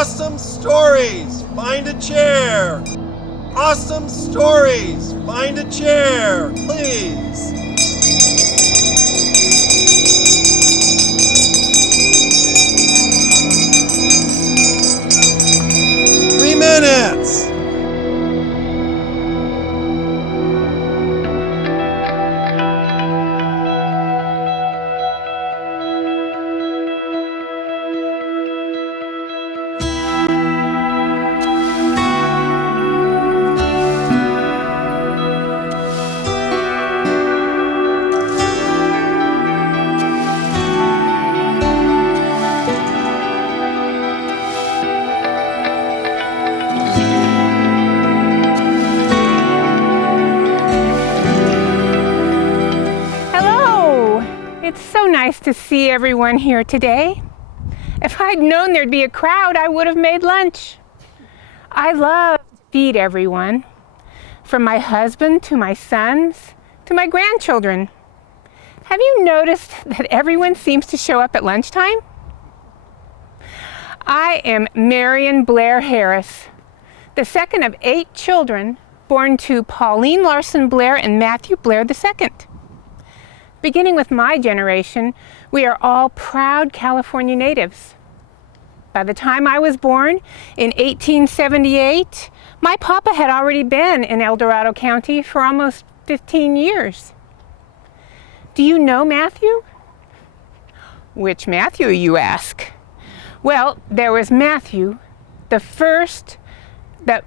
Awesome stories, find a chair. Awesome stories, find a chair, please. Three minutes. It's so nice to see everyone here today. If I'd known there'd be a crowd, I would have made lunch. I love to feed everyone, from my husband to my sons to my grandchildren. Have you noticed that everyone seems to show up at lunchtime? I am Marion Blair Harris, the second of 8 children born to Pauline Larson Blair and Matthew Blair II. Beginning with my generation, we are all proud California natives. By the time I was born in 1878, my papa had already been in El Dorado County for almost 15 years. Do you know Matthew? Which Matthew, you ask? Well, there was Matthew,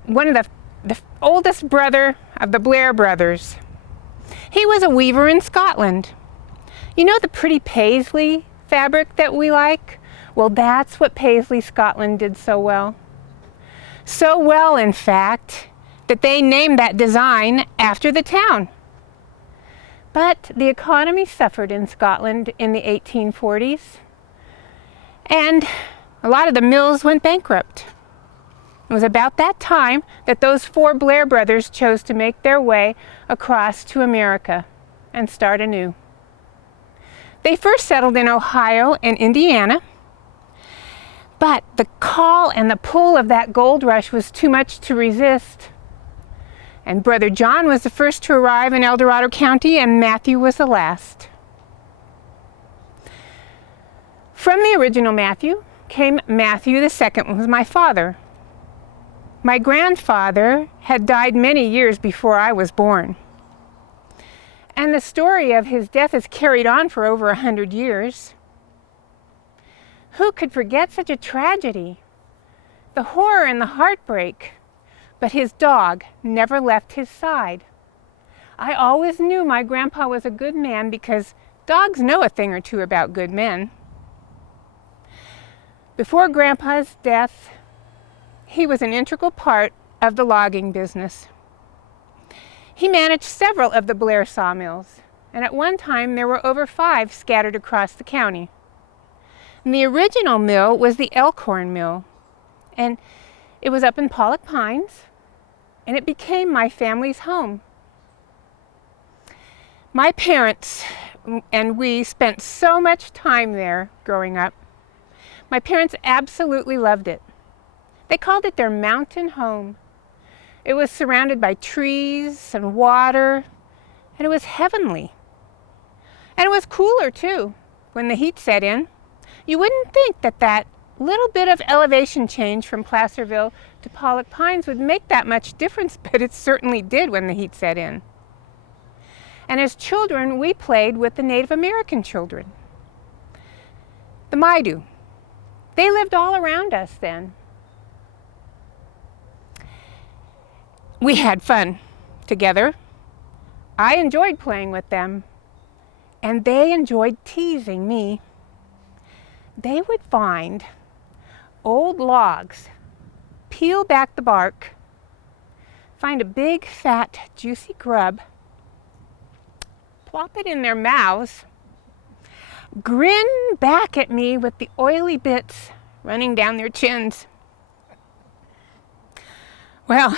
one of the oldest brother of the Blair brothers. He was a weaver in Scotland. You know the pretty paisley fabric that we like? Well, that's what Paisley, Scotland did so well. So well, in fact, that they named that design after the town. But the economy suffered in Scotland in the 1840s, and a lot of the mills went bankrupt. It was about that time that those 4 Blair brothers chose to make their way across to America and start anew. They first settled in Ohio and Indiana, but the call and the pull of that gold rush was too much to resist. And Brother John was the first to arrive in El Dorado County, and Matthew was the last. From the original Matthew came Matthew II, who was my father. My grandfather had died many years before I was born. And the story of his death is carried on for over 100 years. Who could forget such a tragedy? The horror and the heartbreak. But his dog never left his side. I always knew my grandpa was a good man because dogs know a thing or two about good men. Before Grandpa's death, he was an integral part of the logging business. He managed several of the Blair sawmills, and at one time there were over 5 scattered across the county. And the original mill was the Elkhorn Mill, and it was up in Pollock Pines, and it became my family's home. My parents and we spent so much time there growing up. My parents absolutely loved it. They called it their mountain home. It was surrounded by trees and water, and it was heavenly. And it was cooler too when the heat set in. You wouldn't think that little bit of elevation change from Placerville to Pollock Pines would make that much difference, but it certainly did when the heat set in. And as children, we played with the Native American children. The Maidu. They lived all around us then. We had fun together. I enjoyed playing with them, and they enjoyed teasing me. They would find old logs, peel back the bark, find a big, fat, juicy grub, plop it in their mouths, grin back at me with the oily bits running down their chins. Well,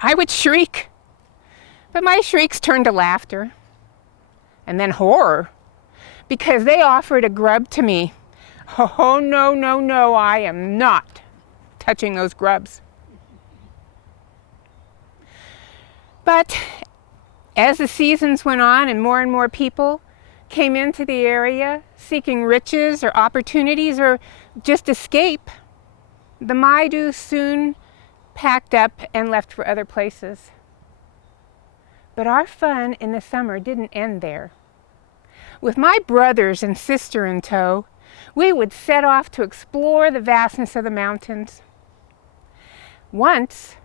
I would shriek, but my shrieks turned to laughter and then horror because they offered a grub to me. Oh, no, no, no, I am not touching those grubs. But as the seasons went on and more people came into the area seeking riches or opportunities or just escape, the Maidu soon packed up and left for other places. But our fun in the summer didn't end there. With my brothers and sister in tow, we would set off to explore the vastness of the mountains. Once,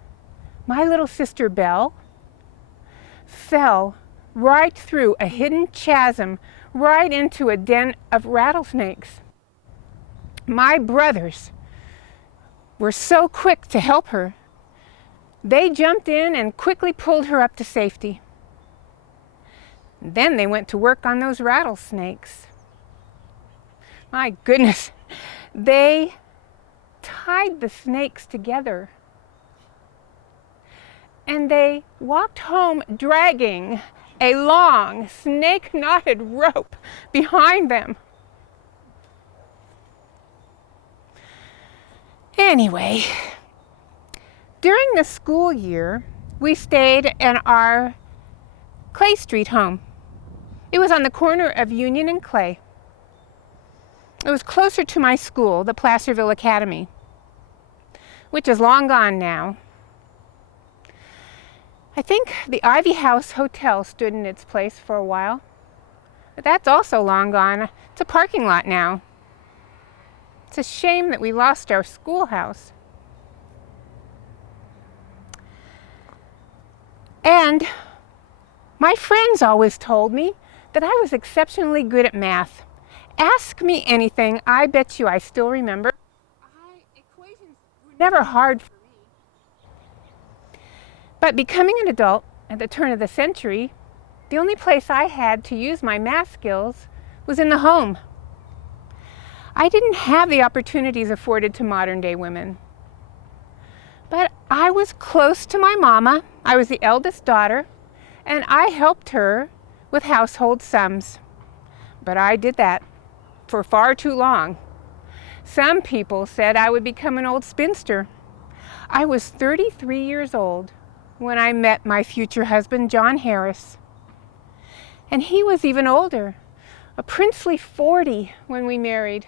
my little sister Belle fell right through a hidden chasm, right into a den of rattlesnakes. My brothers were so quick to help her. They jumped in and quickly pulled her up to safety. Then they went to work on those rattlesnakes. My goodness, they tied the snakes together. And they walked home dragging a long, snake-knotted rope behind them. Anyway, during the school year, we stayed in our Clay Street home. It was on the corner of Union and Clay. It was closer to my school, the Placerville Academy, which is long gone now. I think the Ivy House Hotel stood in its place for a while, but that's also long gone. It's a parking lot now. It's a shame that we lost our schoolhouse. And my friends always told me that I was exceptionally good at math. Ask me anything, I bet you I still remember. Equations were never hard for me. But becoming an adult at the turn of the century, the only place I had to use my math skills was in the home. I didn't have the opportunities afforded to modern day women. But I was close to my mama. I was the eldest daughter, and I helped her with household sums. But I did that for far too long. Some people said I would become an old spinster. I was 33 years old when I met my future husband, John Harris. And he was even older, a princely 40 when we married.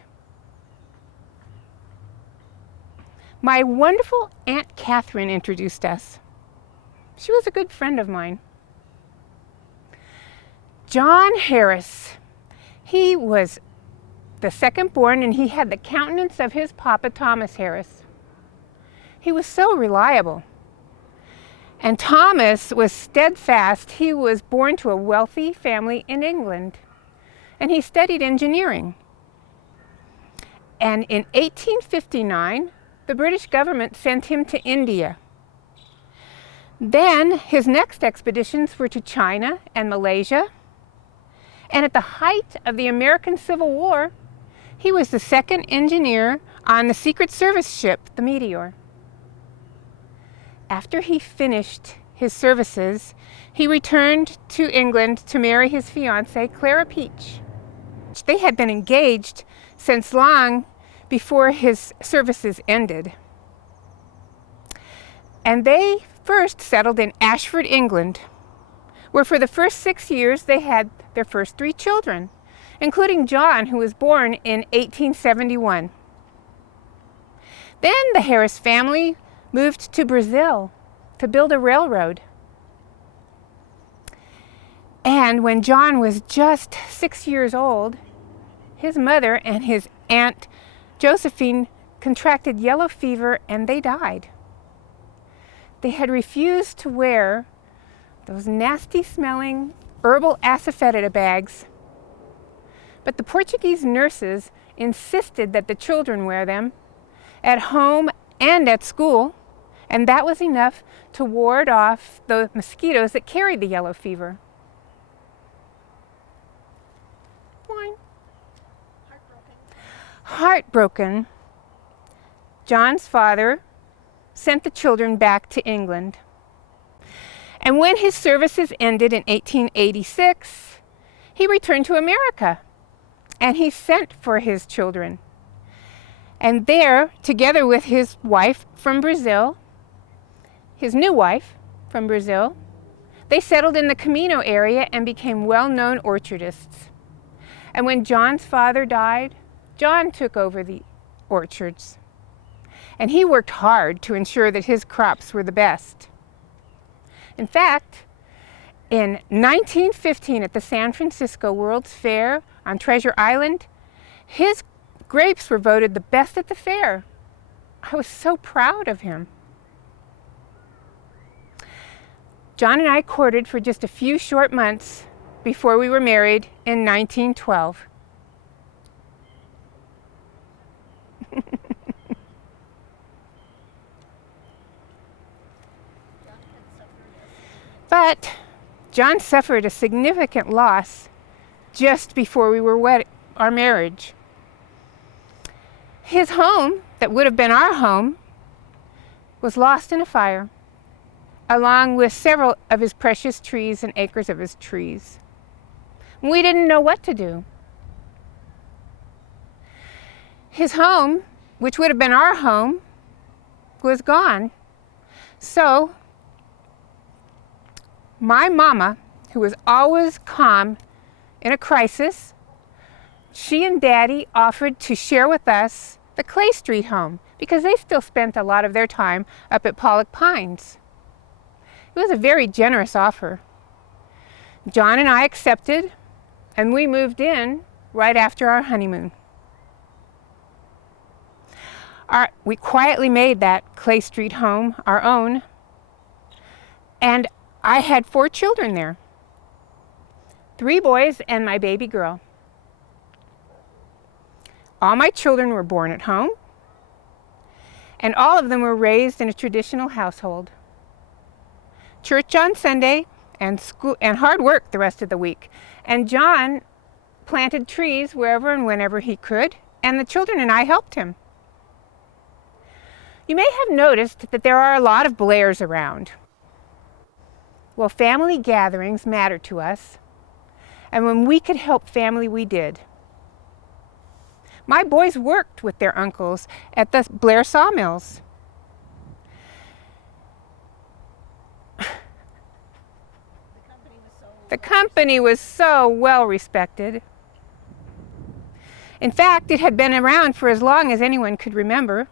My wonderful Aunt Catherine introduced us. She was a good friend of mine. John Harris, he was the second born, and he had the countenance of his papa, Thomas Harris. He was so reliable. And Thomas was steadfast. He was born to a wealthy family in England, and he studied engineering. And in 1859, the British government sent him to India. Then his next expeditions were to China and Malaysia. And at the height of the American Civil War, he was the second engineer on the Secret Service ship, the Meteor. After he finished his services, he returned to England to marry his fiancée, Clara Peach. They had been engaged since long before his services ended. And they first settled in Ashford, England, where for the first 6 years they had their first 3 children, including John, who was born in 1871. Then the Harris family moved to Brazil to build a railroad. And when John was just 6 years old, his mother and his Aunt Josephine contracted yellow fever and they died. They had refused to wear those nasty smelling herbal asafoetida bags. But the Portuguese nurses insisted that the children wear them at home and at school, and that was enough to ward off the mosquitoes that carried the yellow fever. Wine. Heartbroken, John's father sent the children back to England. And when his services ended in 1886, he returned to America and he sent for his children. And there, together with his wife from Brazil, his new wife from Brazil, they settled in the Camino area and became well-known orchardists. And when John's father died, John took over the orchards. And he worked hard to ensure that his crops were the best. In fact, in 1915 at the San Francisco World's Fair on Treasure Island, his grapes were voted the best at the fair. I was so proud of him. John and I courted for just a few short months before we were married in 1912. But John suffered a significant loss just before we were our marriage. His home, that would have been our home, was lost in a fire, along with several of his precious trees and acres of his trees. We didn't know what to do. His home, which would have been our home, was gone. So my mama, who was always calm in a crisis, she and Daddy offered to share with us the Clay Street home because they still spent a lot of their time up at Pollock Pines. It was a very generous offer. John and I accepted, and we moved in right after our honeymoon. We quietly made that Clay Street home our own, and I had 4 children there, 3 boys and my baby girl. All my children were born at home, and all of them were raised in a traditional household. Church on Sunday and school and hard work the rest of the week. And John planted trees wherever and whenever he could, and the children and I helped him. You may have noticed that there are a lot of Blairs around. Well, family gatherings matter to us, and when we could help family, we did. My boys worked with their uncles at the Blair sawmills. The company was so well respected. In fact, it had been around for as long as anyone could remember.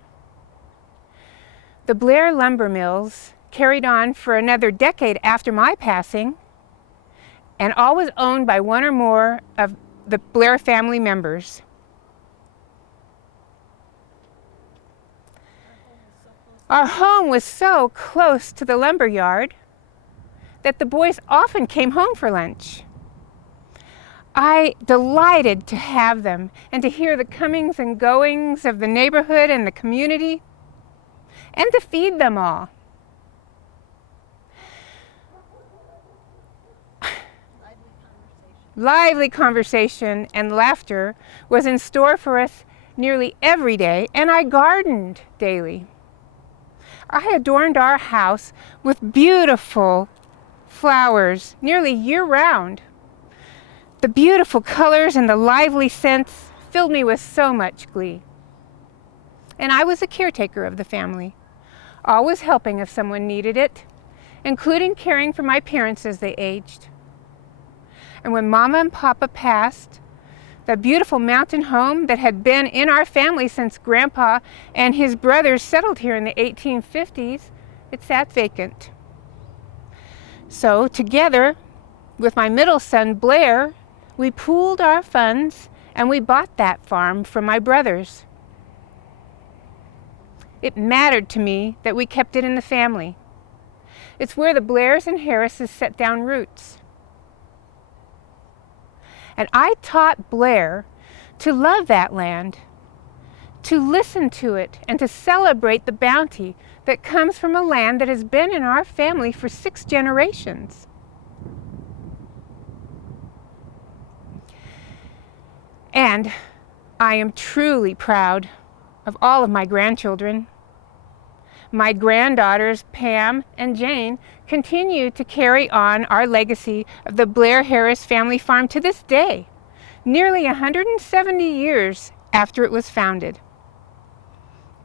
The Blair lumber mills carried on for another decade after my passing, and all was owned by one or more of the Blair family members. Our home was so close to the lumber yard that the boys often came home for lunch. I delighted to have them and to hear the comings and goings of the neighborhood and the community, and to feed them all. Lively conversation and laughter was in store for us nearly every day, and I gardened daily. I adorned our house with beautiful flowers nearly year-round. The beautiful colors and the lively scents filled me with so much glee. And I was a caretaker of the family, always helping if someone needed it, including caring for my parents as they aged. And when Mama and Papa passed, the beautiful mountain home that had been in our family since Grandpa and his brothers settled here in the 1850s, it sat vacant. So together with my middle son, Blair, we pooled our funds and we bought that farm from my brothers. It mattered to me that we kept it in the family. It's where the Blairs and Harrises set down roots. And I taught Blair to love that land, to listen to it, and to celebrate the bounty that comes from a land that has been in our family for 6 generations. And I am truly proud of all of my grandchildren. My granddaughters, Pam and Jane, continue to carry on our legacy of the Blair Harris family farm to this day, nearly 170 years after it was founded.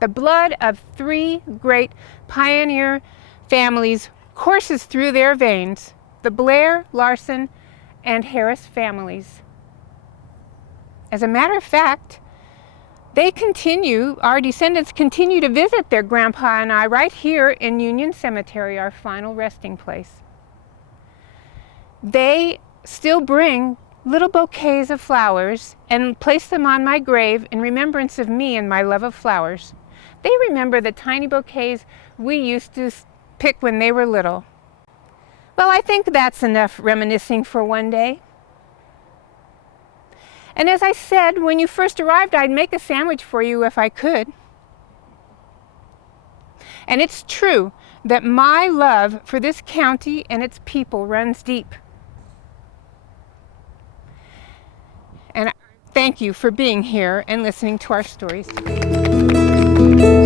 The blood of 3 great pioneer families courses through their veins, the Blair, Larson, and Harris families. As a matter of fact, our descendants continue to visit their grandpa and I right here in Union Cemetery, our final resting place. They still bring little bouquets of flowers and place them on my grave in remembrance of me and my love of flowers. They remember the tiny bouquets we used to pick when they were little. Well, I think that's enough reminiscing for one day. And as I said, when you first arrived, I'd make a sandwich for you if I could. And it's true that my love for this county and its people runs deep. And thank you for being here and listening to our stories today.